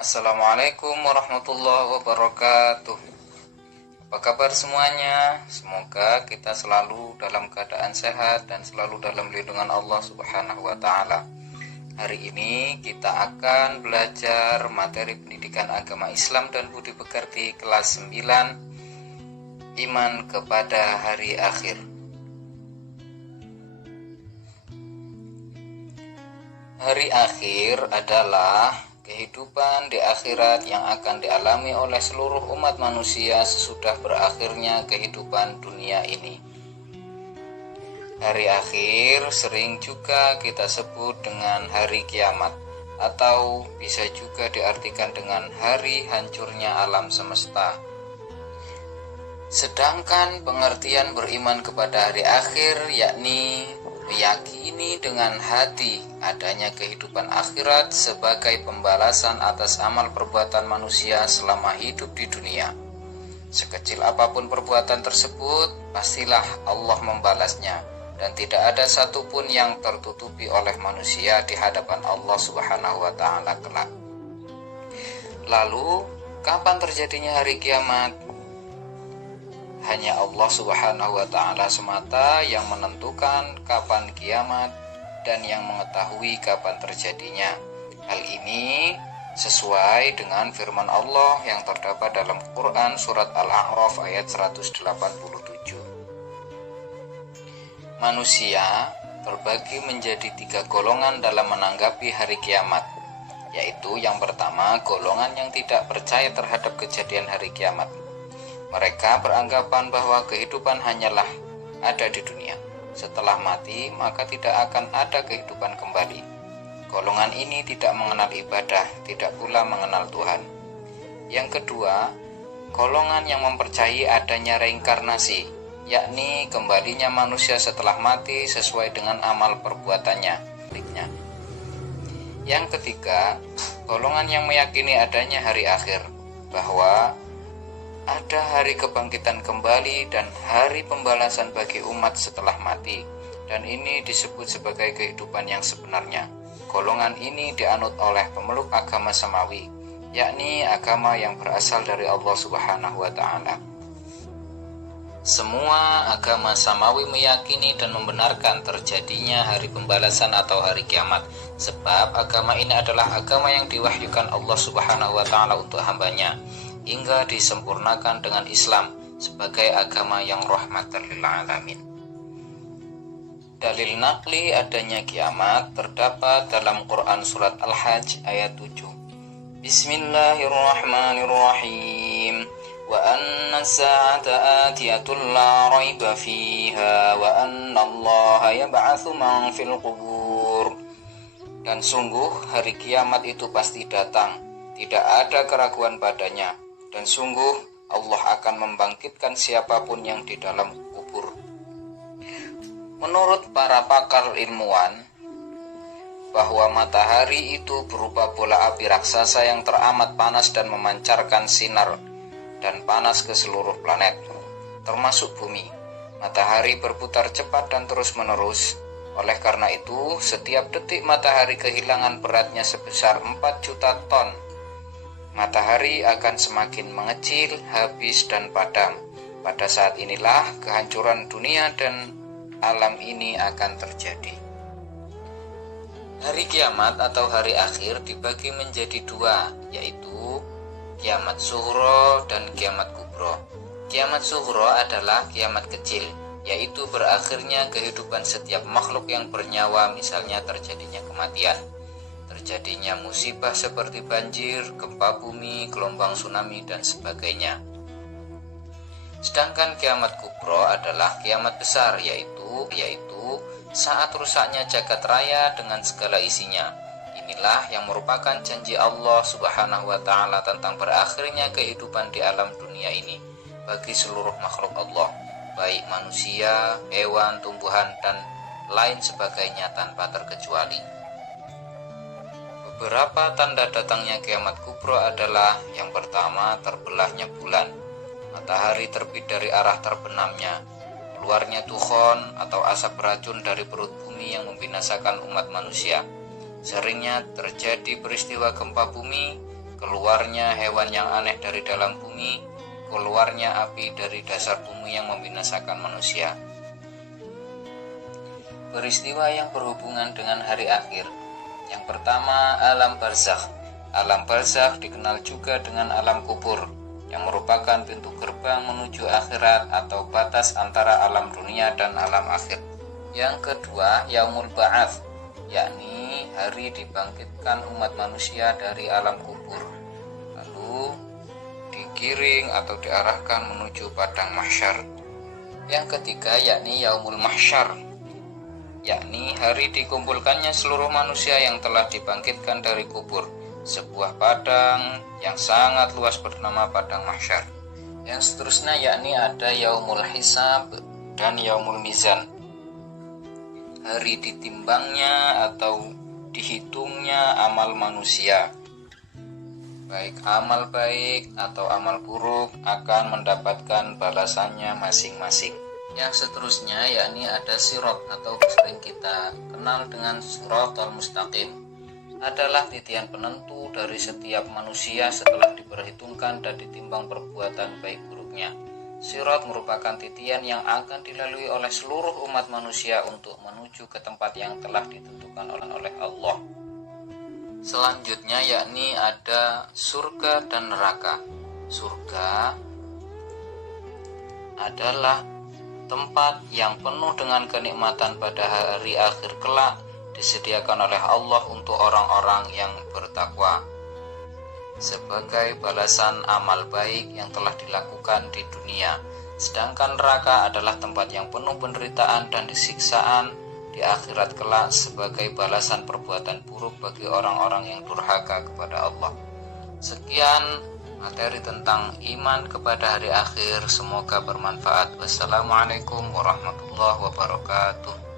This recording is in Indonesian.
Assalamualaikum warahmatullahi wabarakatuh. Apa kabar semuanya? Semoga kita selalu dalam keadaan sehat dan selalu dalam lindungan Allah Subhanahu wa taala. Hari ini kita akan belajar materi pendidikan agama Islam dan budi pekerti kelas 9, iman kepada hari akhir. Hari akhir adalah kehidupan di akhirat yang akan dialami oleh seluruh umat manusia sesudah berakhirnya kehidupan dunia ini. Hari akhir sering juga kita sebut dengan hari kiamat, atau bisa juga diartikan dengan hari hancurnya alam semesta. Sedangkan pengertian beriman kepada hari akhir yakni meyakini dengan hati adanya kehidupan akhirat sebagai pembalasan atas amal perbuatan manusia selama hidup di dunia. Sekecil apapun perbuatan tersebut, pastilah Allah membalasnya, dan tidak ada satupun yang tertutupi oleh manusia di hadapan Allah Subhanahu wa taala kelak. Lalu, kapan terjadinya hari kiamat? Hanya Allah Subhanahu wa taala semata yang menentukan kapan kiamat dan yang mengetahui kapan terjadinya. Hal ini sesuai dengan firman Allah yang terdapat dalam Quran surat Al-A'raf ayat 187. Manusia terbagi menjadi 3 golongan dalam menanggapi hari kiamat, yaitu yang pertama, golongan yang tidak percaya terhadap kejadian hari kiamat. Mereka beranggapan bahwa kehidupan hanyalah ada di dunia. Setelah mati, maka tidak akan ada kehidupan kembali. Golongan ini tidak mengenal ibadah, tidak pula mengenal Tuhan. Yang kedua, golongan yang mempercayai adanya reinkarnasi, yakni kembalinya manusia setelah mati sesuai dengan amal perbuatannya. Yang ketiga, golongan yang meyakini adanya hari akhir, bahwa ada hari kebangkitan kembali dan hari pembalasan bagi umat setelah mati, dan ini disebut sebagai kehidupan yang sebenarnya. Golongan ini dianut oleh pemeluk agama samawi, yakni agama yang berasal dari Allah Subhanahu wa taala. Semua agama samawi meyakini dan membenarkan terjadinya hari pembalasan atau hari kiamat, sebab agama ini adalah agama yang diwahyukan Allah Subhanahu wa taala untuk hambanya, hingga disempurnakan dengan Islam sebagai agama yang rahmatan lil alamin. Dalil nakli adanya kiamat terdapat dalam Quran surat Al-Hajj ayat 7. Bismillahirrahmanirrahim. Wa anna as-sa'ata atiyatun la raiba fiha wa anna Allaha yab'atsu man fil qubur. Dan sungguh hari kiamat itu pasti datang, tidak ada keraguan padanya. Dan sungguh Allah akan membangkitkan siapapun yang di dalam kubur. Menurut para pakar ilmuwan, bahwa matahari itu berupa bola api raksasa yang teramat panas dan memancarkan sinar dan panas ke seluruh planet, termasuk bumi. Matahari berputar cepat dan terus-menerus. Oleh karena itu, setiap detik matahari kehilangan beratnya sebesar 4 juta ton. Matahari akan semakin mengecil, habis, dan padam. Pada saat inilah kehancuran dunia dan alam ini akan terjadi. Hari kiamat atau hari akhir dibagi menjadi 2, yaitu kiamat sughra dan kiamat kubra. Kiamat sughra adalah kiamat kecil, yaitu berakhirnya kehidupan setiap makhluk yang bernyawa, misalnya terjadinya kematian, terjadinya musibah seperti banjir, gempa bumi, gelombang tsunami, dan sebagainya. Sedangkan kiamat kubra adalah kiamat besar, yaitu saat rusaknya jagat raya dengan segala isinya. Inilah yang merupakan janji Allah Subhanahu wa taala tentang berakhirnya kehidupan di alam dunia ini bagi seluruh makhluk Allah, baik manusia, hewan, tumbuhan, dan lain sebagainya tanpa terkecuali. Beberapa tanda datangnya kiamat kubra adalah: yang pertama, terbelahnya bulan, matahari terbit dari arah terbenamnya, keluarnya dukhon atau asap beracun dari perut bumi yang membinasakan umat manusia, seringnya terjadi peristiwa gempa bumi, keluarnya hewan yang aneh dari dalam bumi, keluarnya api dari dasar bumi yang membinasakan manusia. Peristiwa yang berhubungan dengan hari akhir. Yang pertama, alam barzakh. Alam barzakh dikenal juga dengan alam kubur, yang merupakan pintu gerbang menuju akhirat atau batas antara alam dunia dan alam akhir. Yang kedua, yaumul ba'ats, yakni hari dibangkitkan umat manusia dari alam kubur, lalu digiring atau diarahkan menuju padang mahsyar. Yang ketiga, yakni yaumul mahsyar, yakni hari dikumpulkannya seluruh manusia yang telah dibangkitkan dari kubur, sebuah padang yang sangat luas bernama padang mahsyar. Yang seterusnya yakni ada yaumul hisab dan yaumul mizan, hari ditimbangnya atau dihitungnya amal manusia, baik amal baik atau amal buruk akan mendapatkan balasannya masing-masing. Yang seterusnya yakni ada sirat atau sering kita kenal dengan Shiratal Mustaqim, adalah titian penentu dari setiap manusia setelah diperhitungkan dan ditimbang perbuatan baik buruknya. Sirat merupakan titian yang akan dilalui oleh seluruh umat manusia untuk menuju ke tempat yang telah ditentukan oleh Allah. Selanjutnya yakni ada surga dan neraka. Surga adalah tempat yang penuh dengan kenikmatan pada hari akhir kelak, disediakan oleh Allah untuk orang-orang yang bertakwa sebagai balasan amal baik yang telah dilakukan di dunia. Sedangkan neraka adalah tempat yang penuh penderitaan dan disiksaan di akhirat kelak sebagai balasan perbuatan buruk bagi orang-orang yang durhaka kepada Allah. Sekian materi tentang iman kepada hari akhir, semoga bermanfaat. Wassalamualaikum warahmatullahi wabarakatuh.